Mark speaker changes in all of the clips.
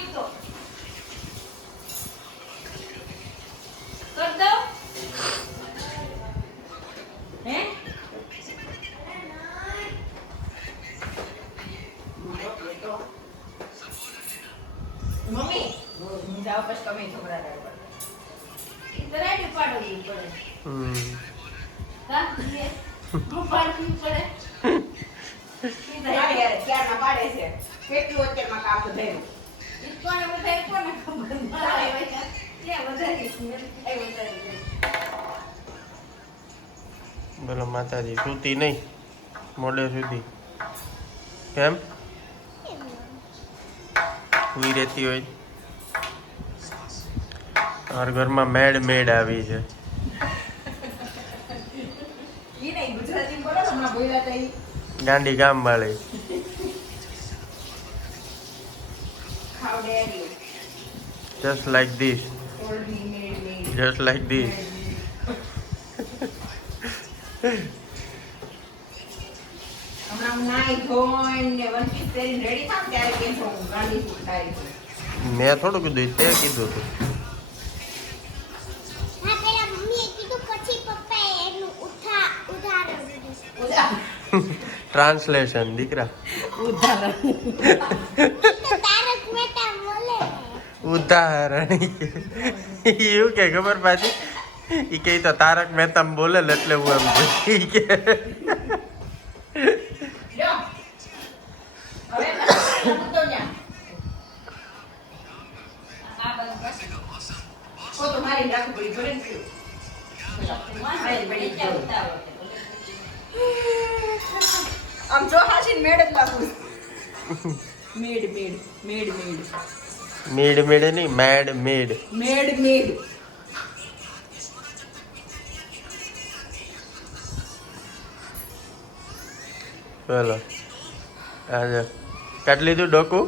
Speaker 1: ઈ કોને વધારે કોને ખબર વૈયા ક્યાં વધારે એ વધારે
Speaker 2: બોલો માતાજી સૂતી નહીં મોડે સુધી. કેમ? સુઈ રહેતી હોય. મારા ઘરમાં મેડ મેડ આવી છે. ગાંડી ગામ વાળી
Speaker 3: છો like this. Just like this.
Speaker 2: મેં થોડું કીધું તે કીધું હતું
Speaker 4: હા પેલા મમ્મીએ કીધું પછી પપ્પાએ એનું ઉઠા ઉદાહરણ દીધું
Speaker 3: ઉદા-
Speaker 2: ટ્રાન્સલેશન દીકરા
Speaker 3: ઉદાહરણ.
Speaker 4: તો તારક મહેતા બોલે
Speaker 2: ઉદાહરણ. એવું કે ખબર પાછી? એ કે તો તારક મહેતા બોલે એટલે હું એમ કે
Speaker 3: મેડ મેડ
Speaker 2: નહીં મેડ મેડ.
Speaker 3: મેડ મેડ.
Speaker 2: બોલો આજે કાઢી લીધું ડોકું?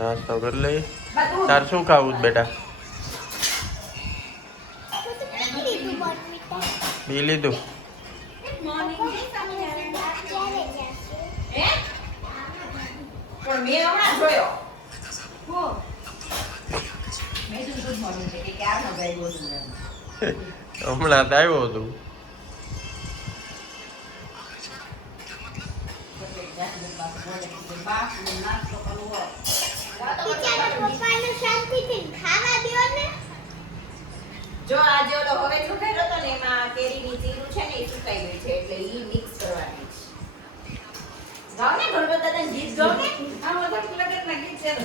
Speaker 2: નાસ્તો કરી લઈ તાર શું ખાવું છે બેટા?
Speaker 4: છું લીધું.
Speaker 3: હમણાં
Speaker 2: તો આવ્યો હતું.
Speaker 4: શાંતિથી ખાવા દો ને.
Speaker 3: જો આજે ઓલો હવે ચૂંટાયેલો તો ને એમાં કેરીની જીરું છે ને એ સુકાઈ ગઈ છે, એટલે ઈ મિક્સ કરવાની છે. ગાવ ને ગણપત દાદા ગીત ગાવ ને
Speaker 1: આ બધા લગનના ગીત છે તો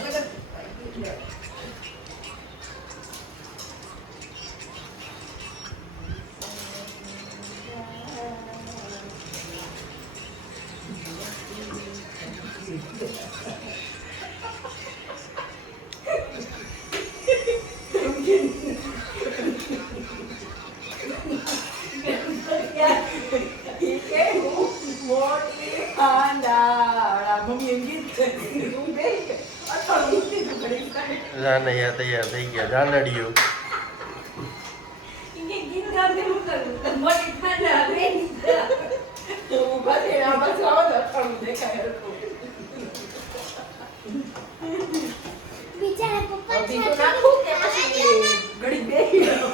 Speaker 3: ઘડી બેહી રહો?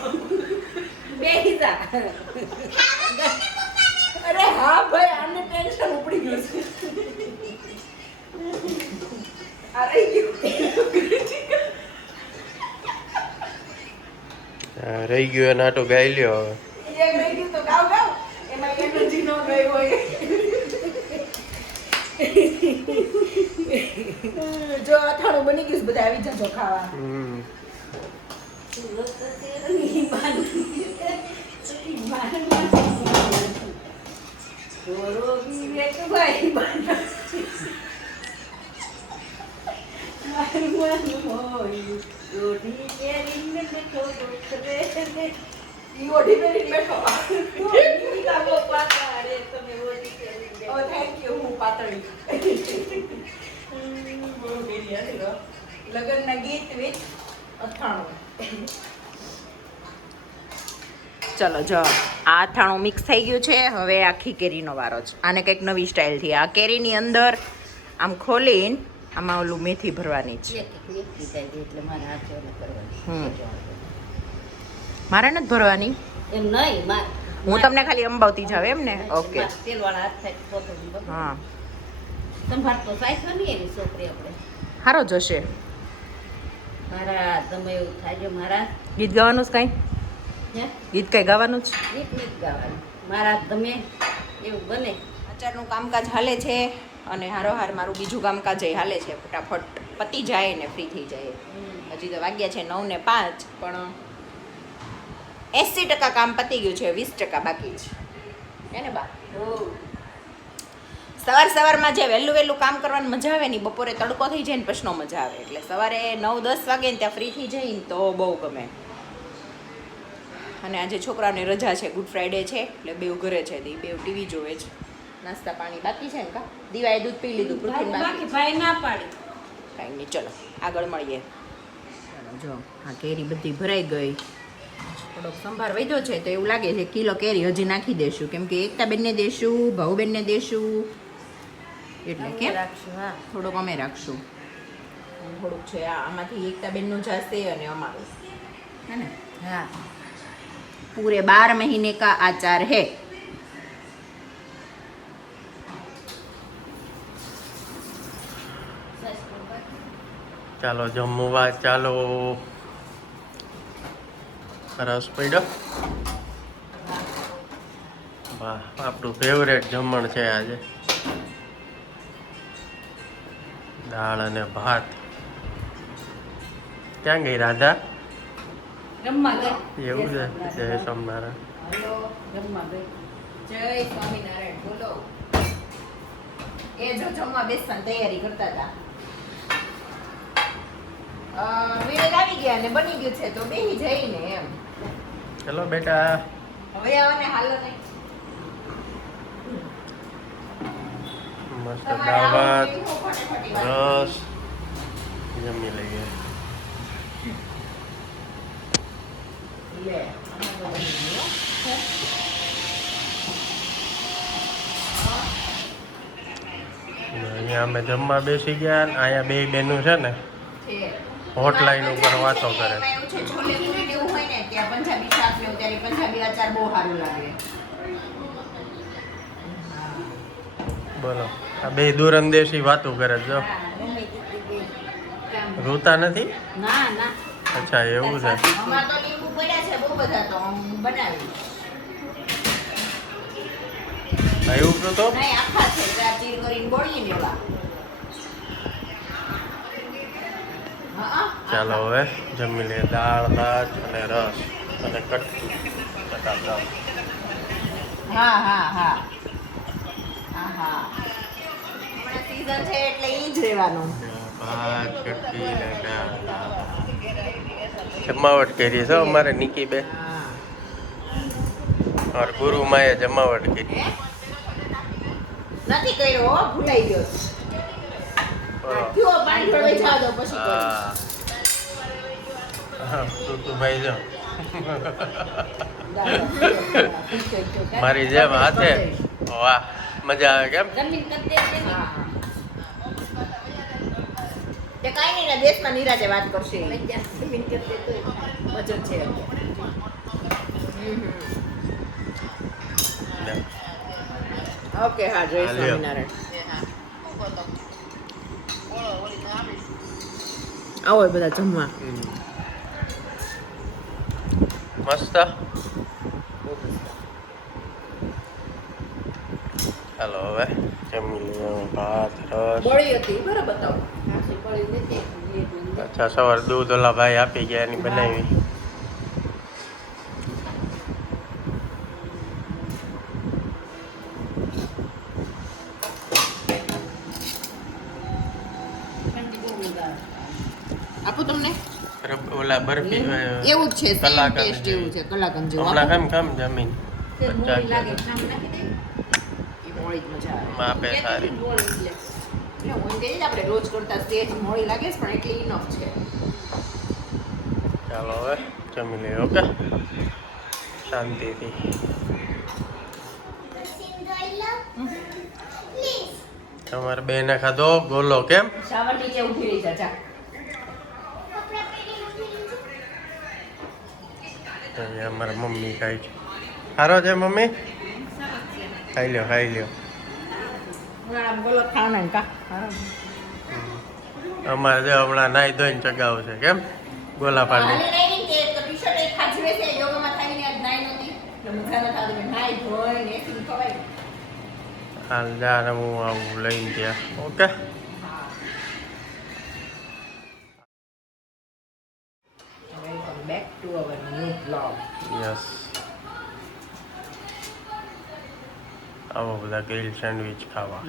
Speaker 1: બેહી જા.
Speaker 3: અરે હા ભાઈ આને ટેન્શન ઉપડી ગયું છે આ રહી ગયું
Speaker 2: હા, ગયો ગયું એ નાટો ગાઈ લ્યો હવે
Speaker 3: જો અથાણું બની ગયું બધા આવી જજો ખાવા. ચલો, જો, આ અથાણું મિક્સ થઈ ગયું છે. હવે આખી કેરીનો વારો છે. આને કંઈક નવી સ્ટાઇલથી આ કેરીની અંદર આમ ખોલીને આમાં ઓલું મેથી ભરવાની છે
Speaker 1: એટલે મારે
Speaker 3: નથી ભરવાની.
Speaker 1: એમ નહીં
Speaker 3: હું તમને ખાલી અંબાવતી જાવ એમ ને? ઓકે. હા. સારો જશે
Speaker 1: મારા તમે એવું થાય છે મારા
Speaker 3: ગીત ગાવાનું જ કાંઈ?
Speaker 1: હે?
Speaker 3: ગીત કાંઈ ગાવાનું જ
Speaker 1: મારા તમે એવું બને.
Speaker 3: આચારનું કામકાજ હાલે છે. અને હારોહાર મારું બીજું કામકાજ ય હાલે છે, ફટાફટ પતી જાય ને ફ્રી થઈ જાય. હજી તો વાગ્યા છે નવ ને પાંચ, પણ એંસી ટકા કામ પતી ગયું છે, વીસ ટકા બાકી છે. ને બા? સવાર સવારમાં જે વહેલું વહેલું કામ કરવાની મજા આવે ને બપોરે તડકો થઈ જાય ને પછી મજા આવે. એટલે સવારે નવ દસ વાગે ને ત્યાં ફ્રી થઈ જાય ને તો બહુ ગમે. અને આજે છોકરાઓને રજા છે, ગુડ ફ્રાઈડે છે, એટલે બેવ ઘરે છે, દી. બેવ ટીવી જોવે છે. નાસ્તા પાણી બાકી છે ને કા? દીવાએ દૂધ પી લીધું પૃથ્વી
Speaker 1: બાકી. ભાઈ ના પાડી.
Speaker 3: કાંઈ નહીં ચલો આગળ મળીએ. જો આ કેરી બધી ભરાઈ ગઈ. થોડોક સંભાર વધ્યો છે તો એવું લાગે છે કિલો કેરી હજી નાખી દેશું. કેમ કે એકતા બેનને દેશું ભાઉબેનને દેશું. એટલે કેમ?
Speaker 1: હા.
Speaker 3: થોડોક અમે રાખશું. થોડુંક છે આમાંથી એકતા બેનનું જશે અને અમારું. હે ને?
Speaker 1: હા.
Speaker 3: પૂરે બાર મહિને કા આચાર હે.
Speaker 2: ચાલો જમવા ચાલો. સરસ પડ્યો? વાહ આપણું ફેવરેટ જમણ છે આજે. દાળ અને ભાત. ક્યાં ગઈ રાધા? એવું છે? જય
Speaker 3: સ્વામિનારાયણ બોલો. એ જો જમવા બેસવાની તૈયારી કરતા હતા. વિવેક આવી ગયા ને બની ગયું છે તો બેહી જઈને એમ.
Speaker 2: ચલો બેટા.
Speaker 3: હવે આવને હાલો નહીં
Speaker 2: મસ્ત
Speaker 3: દાવત.
Speaker 2: રસ જમી લઈએ.
Speaker 3: લે
Speaker 2: અહીંયા અમે જમવા બેસી ગયા ને અહીંયા બે બેનું છે ને.
Speaker 3: છે.
Speaker 2: હોટલાઈન ઉપર વાતો કરે. બોલો. આ બે દૂરંદેશી વાતો કરે જો. રોતા નથી? અચ્છા એવું છે. એવું તો
Speaker 3: આખા છે ચીર કરીને બોળીને એવા હા, હા,
Speaker 2: ચાલો હવે જમી લઈએ. દાળ ભાત અને રસ અને કટકી. ચટાકા
Speaker 3: હા હા હા. હા હા. હમણાં છે એટલે ઈ જ રહેવાનું.
Speaker 2: ભાત કટકી ને દાળ જમાવટ કરી છે અમારે નિકી બે ઓર ગુરુ માએ જમાવટ કરી.
Speaker 3: નથી કર્યો ભૂલાઈ ગયો
Speaker 2: મારી જેમ હાથે. વાહ મજા આવે કેમ.
Speaker 3: કાંઈ નહીં દેશમાં નિરાજે વાત કરશે.
Speaker 1: વજન છે.
Speaker 3: ઓકે હા જય. સ્વામિનારાયણ આવો બધા જમવા
Speaker 2: હમ. મસ્ત ચાલો હવે જમી લઈએ ભાત રસ
Speaker 3: બળી હતી બરાબર બતાવો
Speaker 1: આખી પડી નથી લીધું ને.
Speaker 2: અચ્છા સવાર દૂધ ઓલા ભાઈ આપી ગયા એની બનાવી
Speaker 1: ઠંડી બહુ મજા આવે.
Speaker 3: આપું તમને
Speaker 2: બરફ- ઓલા બરફી
Speaker 3: એવું જ છે સેમ ટેસ્ટ એવું છે કલાકંદ જેવું
Speaker 2: હમણાં કેમ કેમ જમીન? પચાસ માપે સારી.
Speaker 1: મોડી એટલે.
Speaker 3: એટલે હું કહે આપણે રોજ કરતા સ્ટેજ મોડી લાગે છે પણ એટલી ઇનફ છે.
Speaker 2: ચાલો હવે જમી લઈએ ઓકે? શાંતિથી. તમારે બેને ખાધો ગોલો કેમ?
Speaker 3: શાવર નીચે ઉઠી રહી જા જા
Speaker 4: કપડાં પહેરીને ઊભી રહી છું.
Speaker 2: અહીંયા અમારા મમ્મી ખાય છે. સારો છે મમ્મી? ખાઈ લ્યો ખાઈ લ્યો. અમારે જો હમણાં નાઈ ધોઈને ચગાવશે કેમ? ગોલા પાડી
Speaker 3: નહીં છે
Speaker 2: હાલ જા હું આવું લઈને ત્યાં. ઓકે? આવો બધા ગ્રીલ સેન્ડવિચ ખાવા.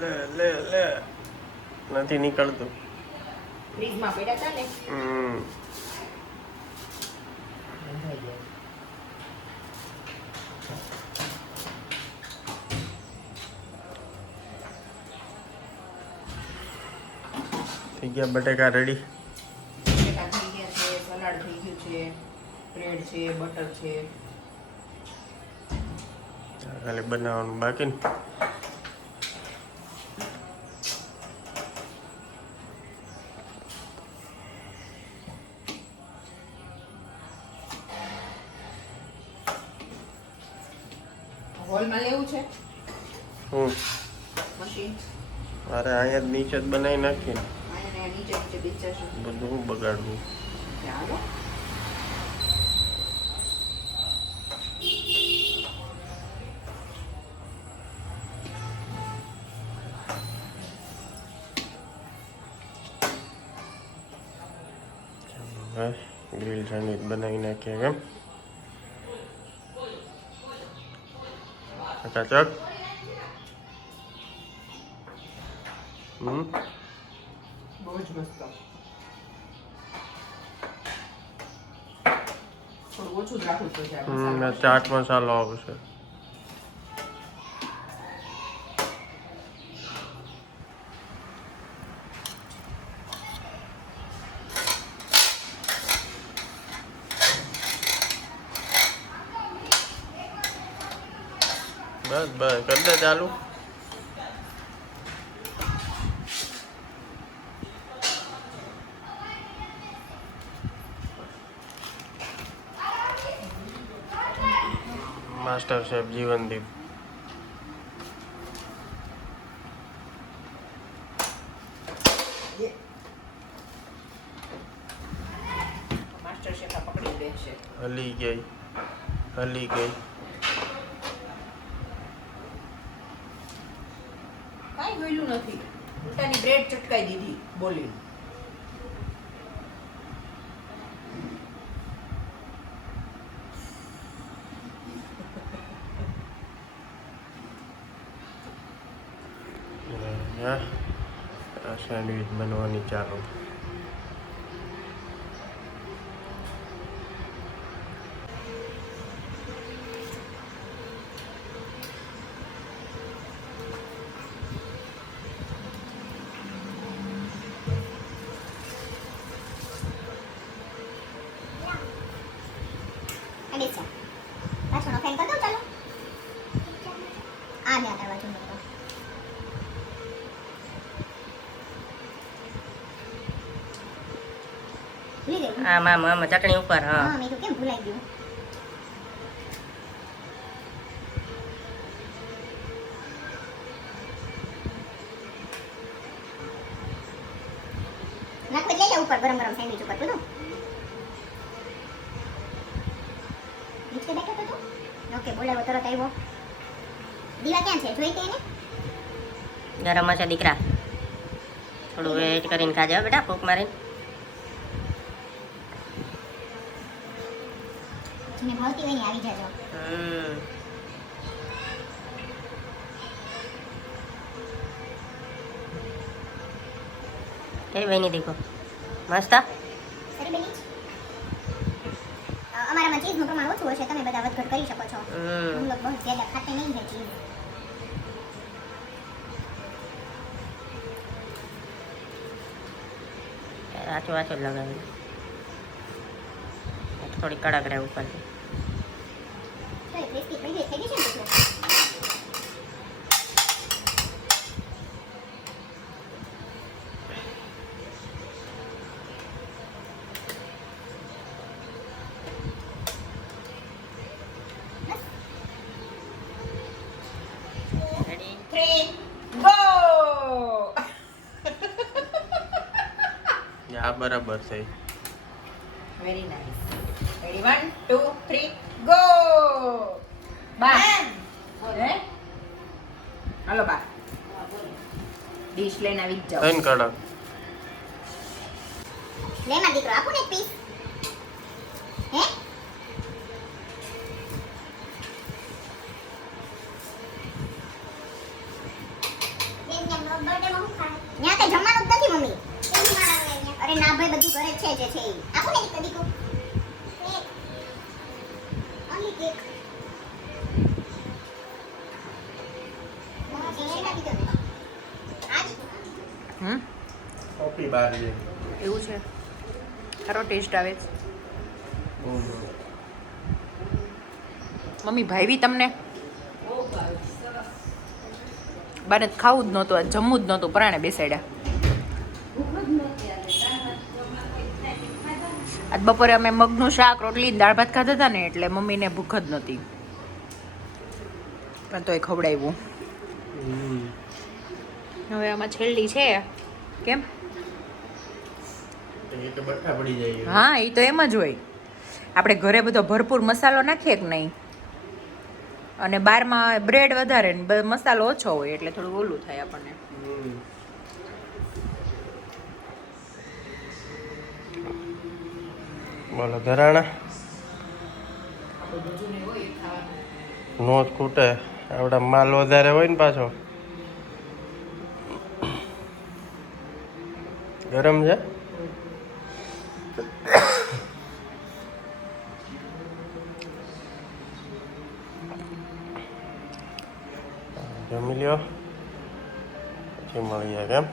Speaker 2: લે લે લે નથી નીકળતું.
Speaker 3: ફ્રીજમાં પડ્યા હતા ને?
Speaker 2: હમ. થઈ ગયા બટેકા રેડી
Speaker 3: બટેકા થઈ ગયા છે સલાડ થઈ ગયું છે બ્રેડ છે બટર છે.
Speaker 2: ખાલી બનાવવાનું બાકી ને.
Speaker 3: હોલમાં લેવું છે?
Speaker 2: હમ.
Speaker 3: મશીન?
Speaker 2: અરે અહીંયા જ નીચે જ બનાવી નાખીને બધું બગાડવું.
Speaker 3: ચાલો
Speaker 2: ગ્રીલ સેન્ડવિચ બનાવી નાખીએ કેમ ચકાચક હમ?
Speaker 3: જ મસ્ત
Speaker 2: ચાટ મસાલો આવશે બસ બસ કરી દે ચાલુ master chef Jeevandeep
Speaker 3: master chef આ પકડી દેશે
Speaker 2: હલી ગઈ હલી ગઈ
Speaker 3: કાંઈ ગયેલું નથી ઉલટાની બ્રેડ ચટકાઈ દીધી બોલી
Speaker 2: બનવાની
Speaker 4: ભૂલી મામ
Speaker 5: આમ ચટણી ઉપર હા.
Speaker 4: હા મેં તો કેમ ભૂલાઈ ગયું? નાખો લઈ લે ઉપર ગરમ ગરમ સેન્ડવિચ ઉપર બધું. નીચે બેઠો તો ઓકે બોલાવો તરત આવ્યો. દીવા ક્યાં છે? જોઈ એને?
Speaker 5: ગરમ છે દીકરા. થોડું વેટ કરીને ખાજો હો બેટા ફૂક મારીને.
Speaker 4: તમને મળતી હોય ને આવી જજો.
Speaker 5: तेरी बहनी देखो મસ્ત?
Speaker 4: સરી બની? અમારામાં ચીઝનું પ્રમાણ ઓછું હશે તમે બધા વધઘટ કરી શકો છો.
Speaker 5: હમ.
Speaker 4: લોકો બહુ જ્યાદા ખાતે નહીં હે
Speaker 5: ચીઝ આછો આછો લગાવેલું થોડી કડક રહે ઉપરથી.
Speaker 2: આ બરાબર છે
Speaker 3: very nice ready one two three go બા. હે? હાલો બા. ડીશ લઈને આવી જાઓ.
Speaker 2: લઈને કડક
Speaker 4: લે દીકરો આપું ને એક પીસ હે? ન્યા કઈ જમવાનું જ નથી મમ્મી? અરે ના ભાઈ બધું ઘરે છે જે છે આપો ને દીકરો દીકરો. કેક. only cake. મમ્મી, એ આપી દો ને. આ જ.
Speaker 3: હમ
Speaker 2: કોપી બહાર છે
Speaker 3: એવું છે. સારો ટેસ્ટ આવે છે. મમ્મી ભાઈવી તમને? બાને ખાવું જ નહોતું જમવું જ નહોતું પરાણે બેસાડ્યા. આજ બપોરે અમે મગનું શાક રોટલી દાળ ભાત ખાધા હતા ને એટલે મમ્મીને ભૂખ જ નહોતી. પણ તોય ખવડાવ્યું. હવે આમાં છેલ્લી છે. કેમ? હા એ તો એમ જ હોય. આપણે ઘરે બધો ભરપૂર મસાલો નાખીએ કે નહીં? અને બારમાં બ્રેડ વધારે ને મસાલો ઓછો હોય એટલે થોડું ઓલું થાય આપણને.
Speaker 2: બોલો ધરાણા? નો જ ખૂટે. આપણા માલ વધારે હોય ને પાછો. ગરમ છે? લ્યો પછી મળીએ કેમ